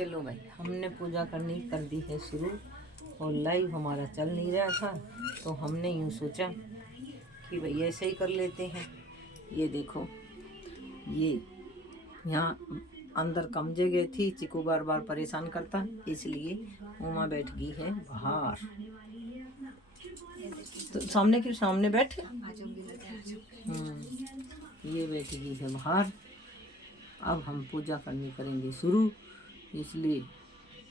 चलो भाई, हमने पूजा करनी कर दी है शुरू और लाइव हमारा चल नहीं रहा था, तो हमने यूँ सोचा कि भाई ऐसे ही कर लेते हैं। ये देखो, ये यहाँ अंदर कम जगह थी, चिकू बार बार परेशान करता, इसलिए उमा बैठ गई है बाहर। तो सामने के सामने बैठे, ये बैठ गई है बाहर। अब हम पूजा करनी करेंगे शुरू, इसलिए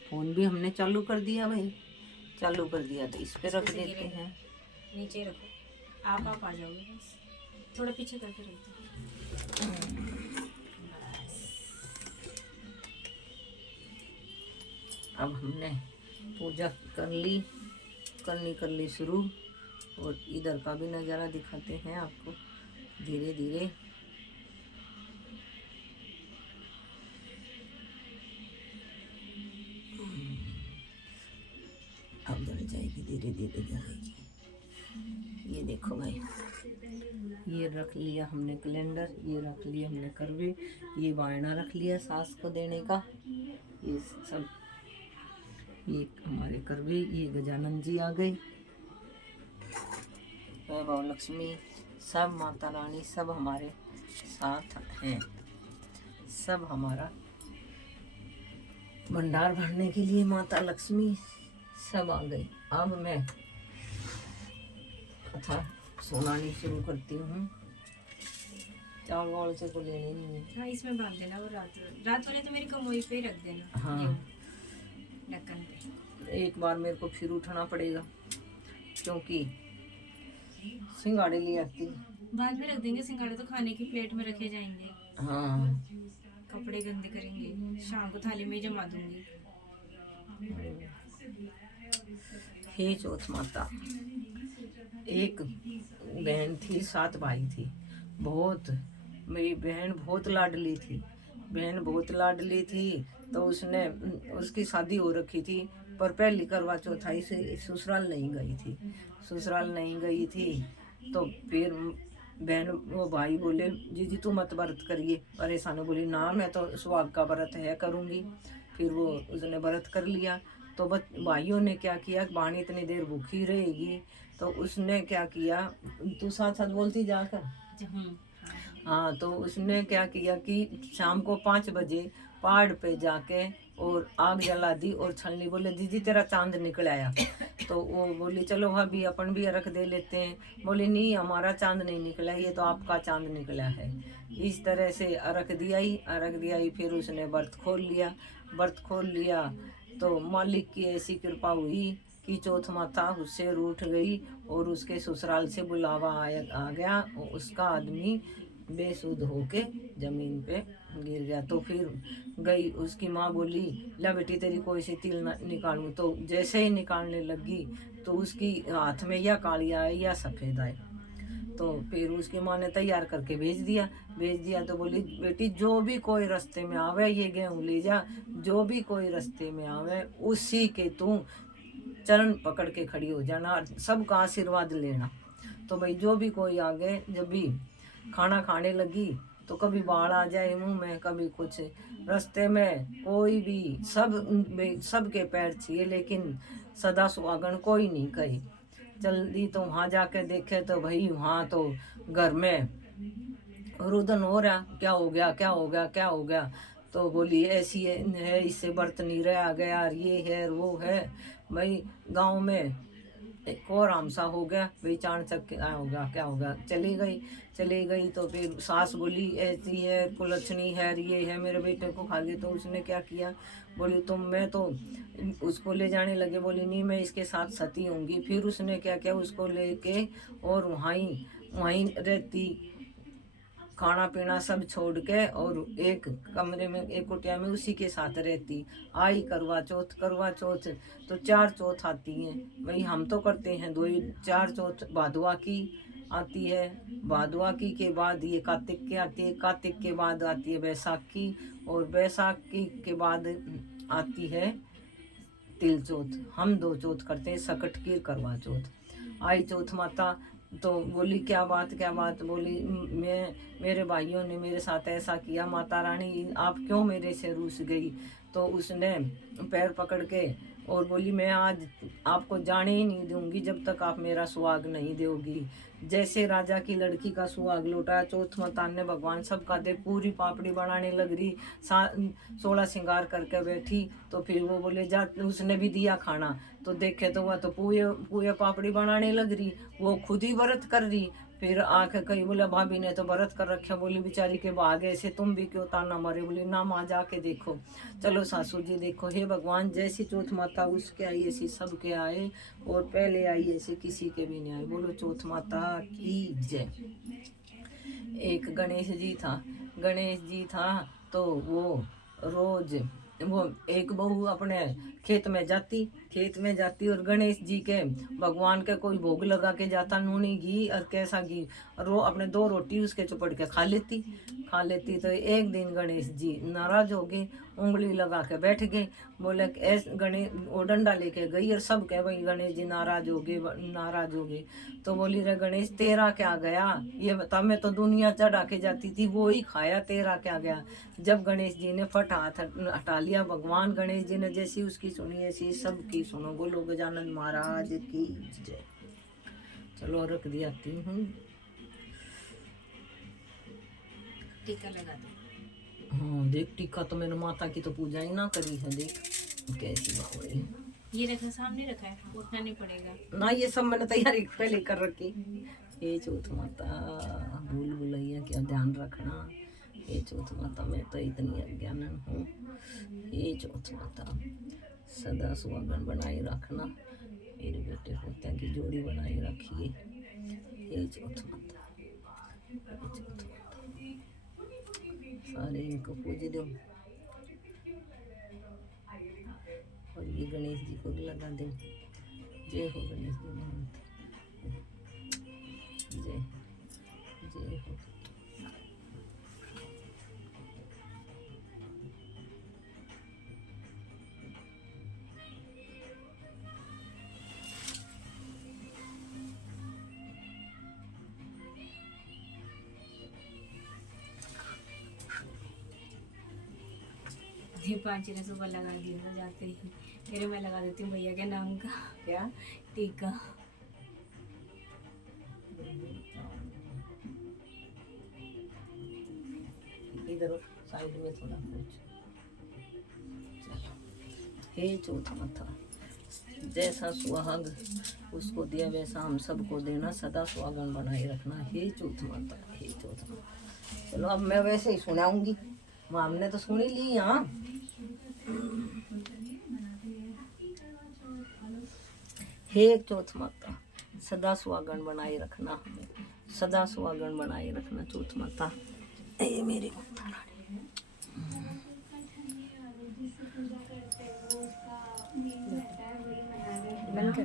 फोन भी हमने चालू कर दिया भाई। चालू कर दिया तो इस पे रख देते हैं। नीचे रखो, आप आ जाओगे, बस थोड़ा पीछे करके रख दो। अब हमने पूजा कर ली शुरू, और इधर का भी नज़ारा दिखाते हैं आपको धीरे धीरे। अब जल जाएगी, धीरे धीरे जलेगी। ये देखो भाई, ये रख लिया हमने कैलेंडर, ये रख लिया हमने करवे, ये बायना रख लिया सास को देने का। ये सब, ये हमारे करवे, ये गजानन जी आ गए, वैभव लक्ष्मी, सब माता रानी सब हमारे साथ हैं। सब हमारा भंडार भरने के लिए माता लक्ष्मी सब आ गई। अब मैं कथा सुनानी शुरू करती हूँ। चावल वाल से को लेने नहीं है। हाँ, इसमें बांध देना, और रात वाले तो मेरी कमोई पे ही रख देना। हाँ, ढक्कन पे। एक बार मेरे को फिर उठना पड़ेगा, क्योंकि सिंगाड़े ले आती। बाद में रख देंगे, सिंगाड़े तो खाने की प्लेट में रखे जाएंगे। हाँ, कपड़े गंदे करेंगे, शाम को थाली में ही जमा दूंगी। हे चौथ माता, एक बहन थी, 7 भाई थी। बहुत, मेरी बहन बहुत लाडली थी। बहन बहुत लाडली थी, तो उसने, उसकी शादी हो रखी थी, पर पहली करवा चौथाई से ससुराल नहीं गई थी। ससुराल नहीं गई थी, तो फिर बहन, वो भाई बोले जीजी तू मत व्रत करिए। परेशान बोली ना, मैं तो सुहाग का व्रत है करूँगी। फिर वो उसने व्रत कर लिया। तो भाइयों ने क्या किया, बाणी इतनी देर भूखी रहेगी, तो उसने क्या किया, तू साथ साथ बोलती जाकर। हाँ, तो उसने क्या किया कि शाम को 5 बजे पहाड़ पे जाके और आग जला दी और छलनी, बोले दीदी तेरा चांद निकल आया। तो वो बोली चलो भाभी अपन भी अर्घ दे लेते हैं। बोली नहीं, हमारा चांद नहीं निकला, ये तो आपका चांद निकला है। इस तरह से अर्घ दिया ही। फिर उसने व्रत खोल लिया। तो मालिक की ऐसी कृपा हुई कि चौथ माता उससे रूठ गई और उसके ससुराल से बुलावा आ गया। उसका आदमी बेसुध होके जमीन पे गिर गया। तो फिर गई, उसकी माँ बोली ला बेटी तेरी कोई सी तिल निकालूं। तो जैसे ही निकालने लगी, तो उसकी हाथ में या काली आए या सफ़ेद आए। तो फिर उसकी माँ ने तैयार करके भेज दिया। तो बोली बेटी जो भी कोई रास्ते में आवे, ये गेहूँ ले जा, जो भी कोई रास्ते में आवे उसी के तू चरण पकड़ के खड़ी हो जाना, सबका आशीर्वाद लेना। तो भाई जो भी कोई आगे, जब भी खाना खाने लगी, तो कभी बाढ़ आ जाए मुंह में, कभी कुछ, रास्ते में कोई भी, सबके पैर छिए, लेकिन सदा सुहागन कोई नहीं कही। जल्दी तो वहाँ जाके देखे, तो भाई वहाँ तो घर में रुदन हो रहा, क्या हो गया। तो बोली ऐसी है, इससे व्रत नहीं रहा गया, ये है वो है। भाई गांव में एक और आमसा हो गया, भाई चाणचक क्या होगा। चली गई। तो फिर सास बोली ऐसी है, कुलच्छनी है, ये है, मेरे बेटे को खा गई। तो उसने क्या किया, बोली मैं तो उसको ले जाने लगे। बोली नहीं, मैं इसके साथ सती होंगी। फिर उसने क्या किया, उसको लेके और वहीं रहती, खाना पीना सब छोड़ के, और एक कमरे में, एक कुटिया में उसी के साथ रहती। आई करवा चौथ, तो 4 चौथ आती हैं भाई। हम तो करते हैं 2 ही, 4 चौथ भादवा की आती है, भादवा की के बाद ये कार्तिक की आती है, कार्तिक के बाद आती है बैसाखी, और बैसाखी के बाद आती है तिल चौथ। हम 2 चौथ करते हैं, सकट की करवा चौथ। आई चौथ माता, तो बोली क्या बात। बोली मेरे भाइयों ने मेरे साथ ऐसा किया, माता रानी आप क्यों मेरे से रूठ गई। तो उसने पैर पकड़ के और बोली मैं आज आपको जाने ही नहीं दूंगी जब तक आप मेरा सुहाग नहीं दोगी। जैसे राजा की लड़की का सुहाग लौटाया, चौथ मतान ने भगवान सबका दे पूरी पापड़ी बनाने लग रही, 16 श्रृंगार करके बैठी। तो फिर वो बोले जा, उसने भी दिया खाना, तो देखे तो वह तो पूरे पूरे पापड़ी बनाने लग रही, वो खुद ही व्रत कर रही। फिर आके कही बोला भाभी ने तो व्रत कर रखा। बोली बेचारी के भाग ऐसे, तुम भी क्यों ताना मारे। बोली ना माँ जाके देखो। चलो सासू जी देखो, हे भगवान जैसी चौथ माता उसके आई ऐसी सबके आए, और पहले आई ऐसे किसी के भी नहीं आए। बोलो चौथ माता की जय। एक गणेश जी था, गणेश जी था तो वो रोज वो एक बहू अपने खेत में जाती और गणेश जी के भगवान के कोई भोग लगा के जाता, नूनी घी और कैसा घी, और वो अपने 2 रोटी उसके चुपड़ के खा लेती। तो एक दिन गणेश जी नाराज हो गए, उंगली लगा के बैठ गए। बोले ऐसे गणेश वो डंडा लेके गई और सब कह भाई गणेश जी नाराज हो गए। तो बोली रे गणेश तेरा क्या गया, ये बता, मैं तो दुनिया चढ़ा के जाती थी वो ही खाया, तेरा क्या गया। जब गणेश जी ने फट हाथ हटा लिया, भगवान गणेश जी ने जैसी उसकी सुनी ऐसी सबकी सुनो। बोलो गजानन महाराज की जय। चलो रख दियाती हूँ। टीका लगा दो। हाँ देख, टीका तो मैंने माता की तो पूजा ही ना करी है, देख कैसी बावड़ी। ये रखा, सामने रखा है, उठना नहीं पड़ेगा ना ये सब मैंने तैयारी पहले कर रखी। हे चौथ माता भूल भुलैया क्या ध्यान रखना। हे चौथ माता मैं तो इतनी अज्ञान हूँ। हे चौथ माता सदा सुहागन बनाए रखना, मेरे बेटे पोते की जोड़ी बनाए रखिए। हे चौथ माता, हे चौथ माता सारे इनको पूज दो, और ये गणेश जी को भी लगा दे। जय हो गणेश जी महाराज, जय जय हो। ये 5 ने सुबह लगा दिया जाते ही, फिर मैं लगा देती हूँ भैया के नाम का क्या टीका। इधर साइड में थोड़ा कुछ। हे चौथ माता जैसा सुहाग उसको दिया वैसा हम सबको देना, सदा सुहागन बनाए रखना। हे चौथ माता, हे चौथ माता। चलो अब मैं वैसे ही सुनाऊंगी, हमने तो सुनी ली। हाँ हे चौथ माता सदा सुहागन बनाए रखना, सदा सुहागन बनाए रखना चौथ माता। ये मेरी माता रानी। बंद कर